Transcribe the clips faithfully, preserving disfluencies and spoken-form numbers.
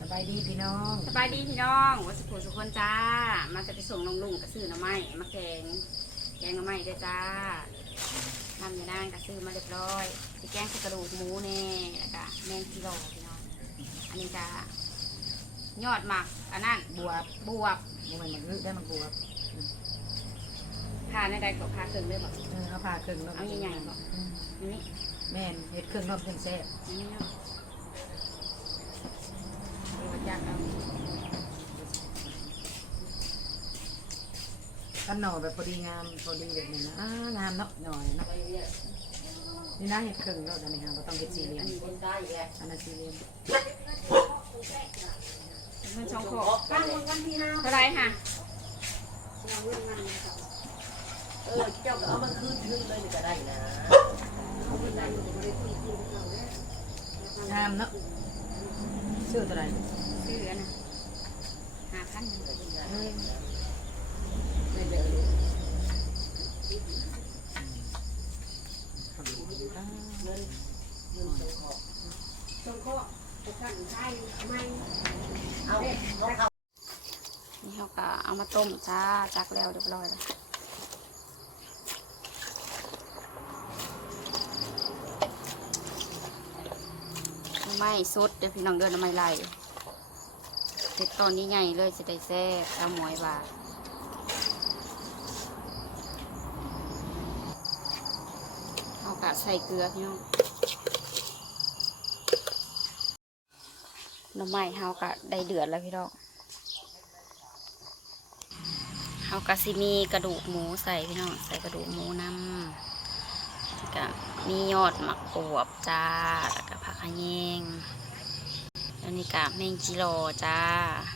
บายดีพี่น้องสบายดีพี่น้องวัสดุสุขคนจ้ามาจะไปส่งน้องลุงกระซื้อหน่อไม้มาแกงแกงหน่อไม้ด้วยจ้าทำอยู่นั่งกระซื้อมาเรียบร้อยจะแกงใส่กระดูกหมูแน่แล้วก็แมงกิโลพี่น้องอันนี้จะยอดหมักอันนั้นบวบบวบมันมันได้มันบวบพาในใดก็พาเครื่องเลยบอกเออเอาผ่าเครื่องนมเอาใหญ่ๆบอกนี่แม่นเห็ดเครื่องนมเครื่องแซ่บนี่เนาะเอาจากเอาขั้นหน่อแบบพอดีงามพอดีแบบนี้นะอ่างามเนาะหน่อยเนาะนี่นะเห็ดเครื่องเนาะอันนี้ครับเราต้องเห็ดสี่เหลี่ยมอันนั้นสี่เหลี่ยมมันช่องโคเท่าไรค่ะเออเจ้าก็เอามาคืนคืนเลยก็ได้นะงามเนาะซื้อเท่าไหร่ซื้ออันน่ะห้าพันเฮ้ยไม่เดือดเงินเงินส่งของส่งของจะทำได้ไหมเอาเอาเขานี่เขาก็เอามาต้มจ้าจักแล้วเรียบร้อยแล้วไม่สดเดี๋ยวพี่น้องเดินไม่ไหลเสร็จตอนนี้ใหญ่เลยจะได้แซ่บเอาหมวยบาทเอากะใส่เกลือพี่น้องน้ำไม้เฮากะได้เดือดแล้วพี่น้องเฮากะซิมีกระดูกหมูใส่พี่น้องใส่กระดูกหมูน้ำกะมียอดหมักบวบจ้าแล้วก็ผักขะแยงแล้วนี่กะแมงจิโร่จ้า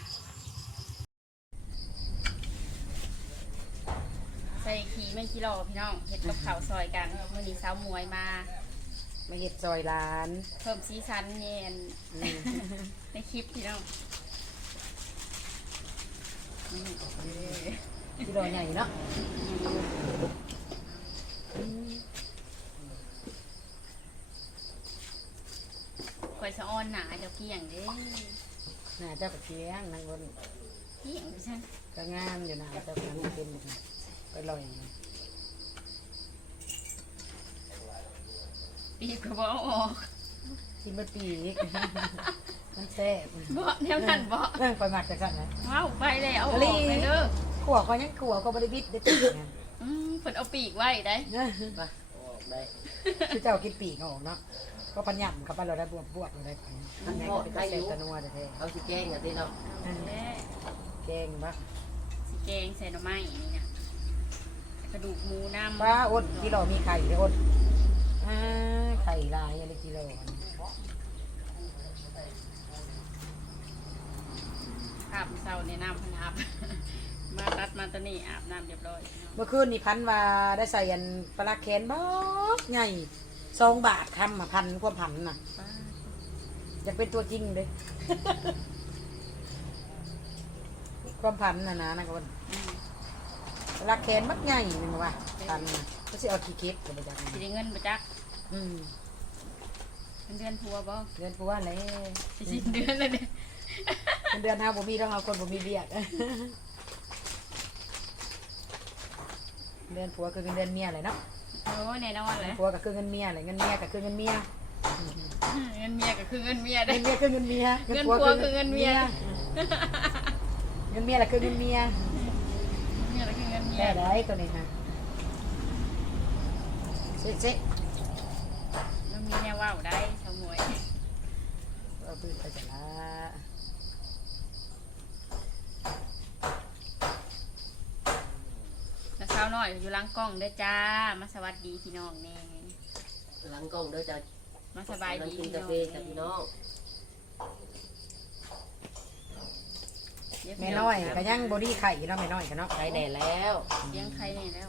ใส่ขี้แมงจิโร่พี่น้องเห็ดกับข้าวซอยกันเมื่อนี้สาวมวยมามาเห็ดซอยร้านเพิ่มซีซันเย็นในคลิปพี่น้องที่ดอยใหญ่เนาะคอยสะออนหนาเจ้าเกี่ยงเด้น่าเจ้ากับเชียงนางบนเกี่ยงดิฉันก็งามอยู่นะเจ้ากับเป็นไปลอยปีกกระบอกออกกินบะปีกมันแซ่บเบาแนวนั้นเบาคอยหมักแต่กันนะว้าวไปเลยเอาออกไปเด้อขัวเขายังขัวเขาบริบิดได้ตึ้งอืมเพิ่นเอาปีกไว้ได้มาได้คือเจ้ากินปีกออกเนาะก็ปัญญากับเราได้บวบบวบเราได้ไปอันนี้ก็เป็นเศษตะนัวแท้เอาสิแกงอย่างที่เราแกงบ้างสิแกงใส่หน่อไม้นี่นะกระดูกหมูน้ำป้าอดกิโลมีไข่เลยอดไข่ลายอะไรกิโลอาบเศร้าในน้ำพันอาบมาตัดมาตอนนี้อาบน้ำเรียบร้อยเมื่อคืนนี่พันว่าได้ใส่ยันปลาแคนบ๊อกไงสองบาทคำมาพันกว่าพันน่ะอยากเป็นตัวจริงเลยความพันน่ะนะนะคนปลาแคนมักไงนึงว่าพันก็จะเอาขี้เค็บกับไปจากสิได้เงินไปจักอืมเดือนพัวบ่เดือนพัวเลยสิเดือนเลยเนี่ยเดือนห้าบ่มีต้องเอาคนบ่มีเบียดเดือนผัวคือเดือนเมียอะไรเนาะโอ้แน่นอนเลยผัวก็คือเงินเมียอะไรเงินเมียก็คือเงินเมียเงินเมียก็คือเงินเมียได้เงินเมียคือเงินเมียเงินผัวคือเงินเมียเงินเมียอะไรคือเงินเมียเมียอะไรคือเงินเมียได้ตัวนี้นะเจ๊เจ๊มันมีแนวว่าวได้ชาวมวยเอาปืนไปจะละเช้าหน่อยอยู่ล้างกล้องด้วยจ้ามาสวัสดีพี่น้องแน่ล้างกล้องด้วยจ้ามาสบายดีกินกาแฟจ้าพี่น้องแม่น้อยก็ยังบอดี้ไข่เนาะแม่น้อยกันเนาะไข่แน่แล้วยังไข่แน่แล้ว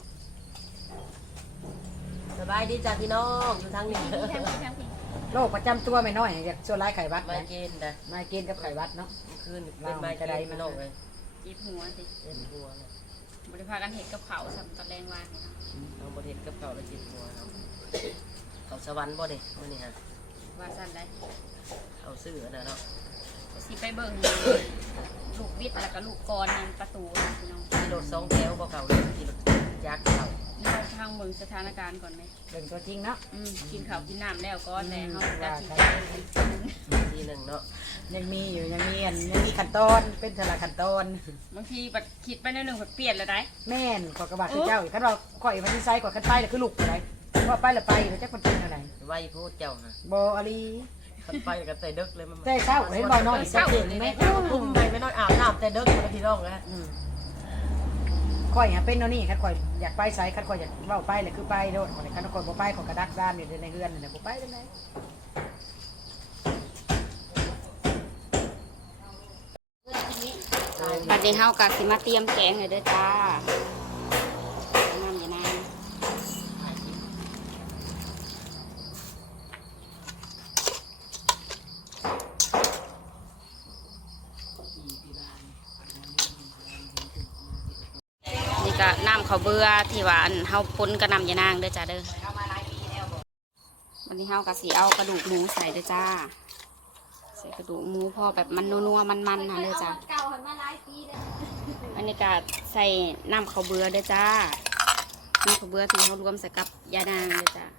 สบายดีจ้าพี่น้องอยู่ทางนี้โรคประจำตัวแม่น้อยอยากส่วนร้ายไข่วัดไมเกณฑ์นะไมเกณฑ์กับไข่วัดเนาะขึ้นเป็นไมเกณฑ์พี่น้องเลยจีบหัวสิเจ็บหัวบริพากันเห็ดกับเขาสัมตะแรงวานเอาบริเห็ดกับเขาแล้วจีบหัวเนาะเขาสวรรค์บ่เด็กมื่อนี้ฮะว่าสั้นได้เขาซื้อนะเนาะสิไปเบิ่งลูกวิทย์แล้วก็ลูกกรในประตูพี่น้องขี่รถสองแถวบ่เก่าเลยขี่รถจักรเก่าเราทางเมืองสถานการณ์ก่อนไหมเป็นตัวจริงเนาะอืมกินข้าวกินน้ำแล้วก่อนแล้วเขาจะกินทีหนึ่งเนาะยังมีอยู่ยังมีอันยังมีขั้นตอนเป็นแต่ละขั้นตอนบางทีบัดคิดไปนิดนึงบัดเปลี่ยนเลยได้แม่นขอกระบะคือเจ้าคันว่าข่อยมันที่ไซกว่าคันไปแล้วคือลูกอะไรว่าไปแล้วไปแล้วจักมันเป็นอะไรไว้พูดเจ้าฮะบ่อาลีคันไปกันแต่ดึกเลยมันแต่เช้าเห็นบ่นอนอีกสักเดือนไหมทุ่มไปไม่น้อยอาบน้ำแต่ดึกเลยพี่น้องนะอืมข่อยหาเป็นเนาะนี่คันข่อยอยากไปไสคันข่อยอยากเว้าไปเลยคือไปโดดข่อยคันข่อยบ่ไปข่อยกระดักด้านอยู่ในเฮือนนี่แหละบ่ไปได้ไหนบัดนี้เฮากะสิมาเตรียมแกงเลยเด้อจ้าน้ำอย่านานนี่ก็น้ำข้าวเบื่อที่ว่าอันเฮาปนกับน้ำยานางเด้อจ้าเด้อวันนี้เฮากะสิเอากระดูกหมูใส่เด้อจ้าใส่กระดูกหมูพอแบบมันนัวๆมันๆนะเด้อจ้าอันนี้ก็ใส่น้ำข้าวเบื่อเด้อจ้าน้ำข้าวเบื่อที่เขารวมใส่กับยานางเด้อจ้า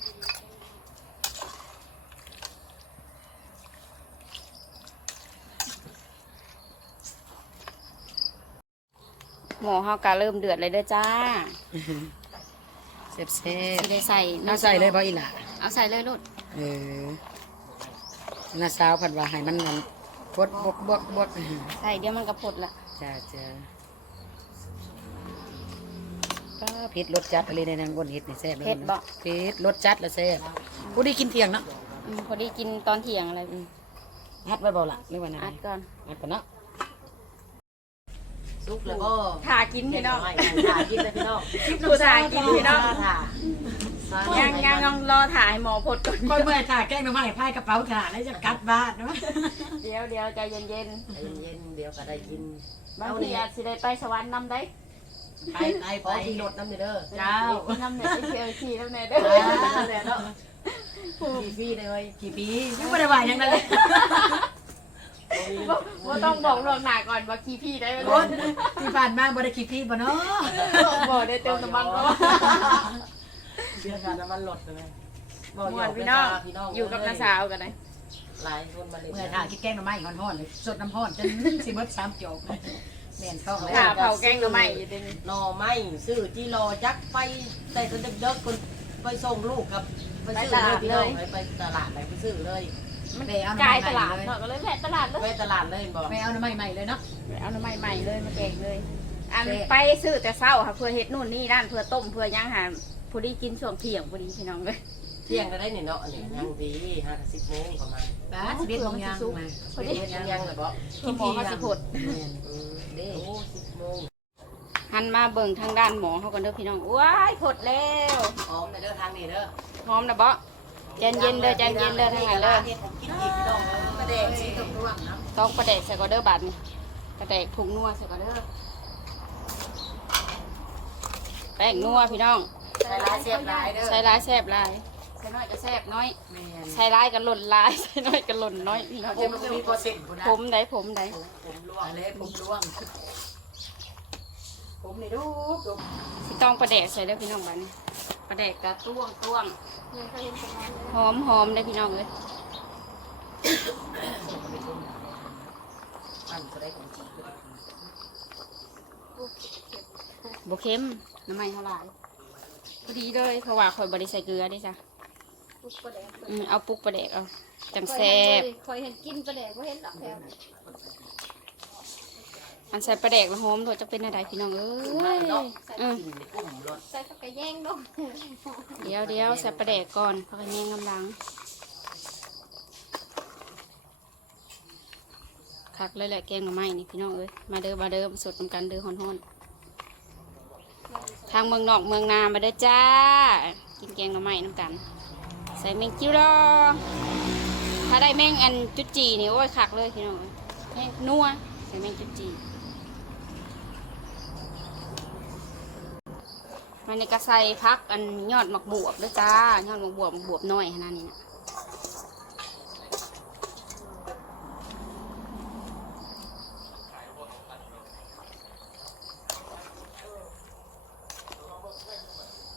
หม้อเฮากะเริ่มเดือดเลยเด้อจ้าเซ็บเซ็สิได้ใส่เอาใส่เลยบ่อีหล่ะเอาใส่เลยลูกเออน้าสาวเพันว่าให้มันมันบดบกบกบกใส่เดี๋ยวมันกระพดละจ้าจ้าก็เผ็ดรสจัดอะไรในนางบนเห็ดนี่แซ่บเลยนะเผ็ดรสจัดแล้วแซ่บผู้ดีกินเที่ยงเนาะอืมพอดีกินตอนเที่ยงอะไรอืมฮัดไว้เบาละหรือว่าไงอัดก่อนฮัดก่อนเนาะซุกแล้วก็ถ่ากินพี่น้องถ่ายกินเลยพี่น้องดูถ่ากินพี่น้องถ่ายังยังยังรอถ่ายหมอพดก่อนคอยเมื่อยถ่าแกงน้ำมันพายกระเป๋าถ่าแล้วจะกัดบ้านเนาะเดี๋ยวเดี๋ยวใจเย็นใจเย็นๆเดี๋ยวก็ได้กินๆบางทีอาจสิได้ไปสวรรค์นำได้ไปไปพอขี่รถน้ำเด้อเจ้านำเนี่ยไปเที่ยวขี่แล้วเนี่ยเด้อเดี๋ยวเนาะกี่ปีเลยกี่ปียังไม่ได้ไหวยังเลยว่าต้องบอกล่วงหน้าก่อนว่าขี่พี่ได้ไหมรถที่ผ่านมาบ่ได้กี่ปีบ่เนาะบอกได้เติมน้ำมันก็เชื่อการน้ำมันลดเลยม่วนพี่น้องอยู่กับน้าสาวกันเลยหลายคนมาเลยเมื่อยถ่ากินแกงน้ำมันห่อนๆเลยสดน้ำห่อนจนสิเบิดสามจอกเลยแม่นเข้าแล้วถ่าเผาแกงหน่อไม้อยู่เดี๋ยวนี้หน่อไม้ซื้อที่รอจักไปแต่คนเด็กๆคนไปส่งลูกกับไปซื้อเลยพี่น้องไปตลาดไหนไปซื้อเลยมันไปเอากลายน้ำมันตลาดเลยเนาะก็เลยแวะตลาดเลยไปตลาดเลยบอกไม่เอาน้ำมันใหม่เลยเนาะเอาหน่อไม้ใหม่เลยมาแกงเลย อันแซ่บไปซื้อแต่เช้าค่ะเพื่อเฮ็ดนู่นนี่นั่นเพื่อต้มเพื่อย่างหาพอดีกินช่วงเที่ยงพอดีพี่น้องเลยเที่ยงก็ได้เนี่ยเนาะอันนี้ยังดีห้าสิบโมงประมาณบ้าสิเบ็ดลงยางมาพอดียังยังเลยบอกกินหมอเขาสิผดแม่นเด้โอ้สิบโมงหันมาเบิ่งทางด้านหมอเขากันเด้อพี่น้องว้ายผดแล้วหอมในเด้อทางนี้เด้อหอมนะบ่ใจเย็นเด้อใจเย็นเด้อทางนั้นเด้อกินอีกพี่น้องกระเด็นสีตกร่วงเนาะต้องประแดกใส่ก็เด้อบัดนี่ประแดกผงนัวใส่ก็เด้อแป้งนัวพี่น้องใส่ร้ายเสียบร้ายเด้อใส่ร้ายแซ่บหลายใส่น้อยก็แซ่บน้อยแม่นใส่ร้ายก็หล่นลาย ใส่น้อยก็หล่นน้อยพี่น้องเดี๋ยวมันจะมีเปอร์เซ็นต์พุ่นนะผมได้ผมได้ผมร่วงอะไรผมร่วง ผมนี่ดูดูพี่ต้องประแดกใส่เด้อพี่น้องบัดนี้ประแดกกระต้วงต้วงหอมหอมได้อพี่น้องเลยอันก็ได้ของจีก็ได้บเค็มน้ำมันเท่าไหร่พอดีเลยเพราะว่าข่อยบริใส่เกลือเด้จ้ะปุ๊กประแดกอืมเอาปุ๊กประแดกเอาจังแซ่บคอยเห็นกินประแดกว่าเห็นหรอกแถวอันใส่ประแดกแล้วหอมโดยจะเป็นอะไรพี่น้องเอ้ยอืมกินในกลุ่มรถใส่ผักกระแยงด้วยเดี๋ยวเดี๋ยวใส่ประแดกก่อนพักกันแยงกำลังคักเลยแหละแกงหน่อไม้นี่พี่น้องเอ้ยมาเด้อมาเด้อมาสดนำกันเด้อฮ้อนๆทางเมืองนอกเมืองนามาเด้อจ้ากินแกงหน่อไม้น้ำกัน ใส่แมงจิ้วดองถ้าได้แมงอันจุดจีนี่โอ้ยคักเลยพี่น้องเอ้ยแมงนัวใส่แมงจุดจีมันนี่ก็ใส่พักอันยอดหมักบวบด้วยจ้ายอดหมักบวบหมักบวบน้อยขนาดนี้นะ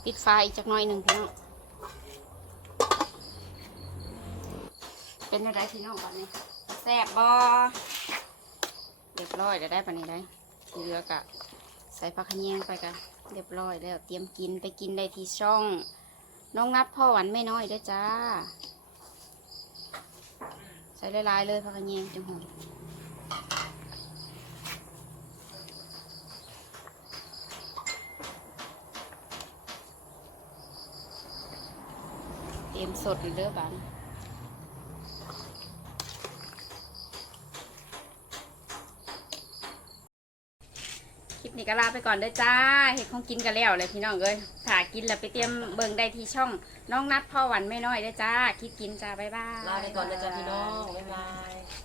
ปิดไฟอีกจักหน่อยหนึ่งพี่น้องเป็นอะไรพี่น้องบ้านนี้แซ่บบ่เรียบร้อยเดี๋ยวได้ปานนี้ได้เหลือกะใส่ผักขะแยงไปกันเรียบร้อยแล้วเตรียมกินไปกินได้ที่ช่องน้องนัดพ่อหวันไม่น้อยด้วยจ้าใส่หลายๆเลยผักขะแยงจังหอมเตรียมสดเลยเด้อบ้านคลิปนี้ก็ลาไปก่อนเด้อจ้าเห็ดของกินกันแล้วเลยพี่น้องเอ้ยถ้ากินแล้วไปเตรียมเบิ่งได้ที่ช่องน้องนัดพ่อหวันไม่น้อยเด้อจ้าคลิปกินจ้าบ๊ายบายลาไปก่อนนะจ๊ะพี่น้องบ๊ายบาย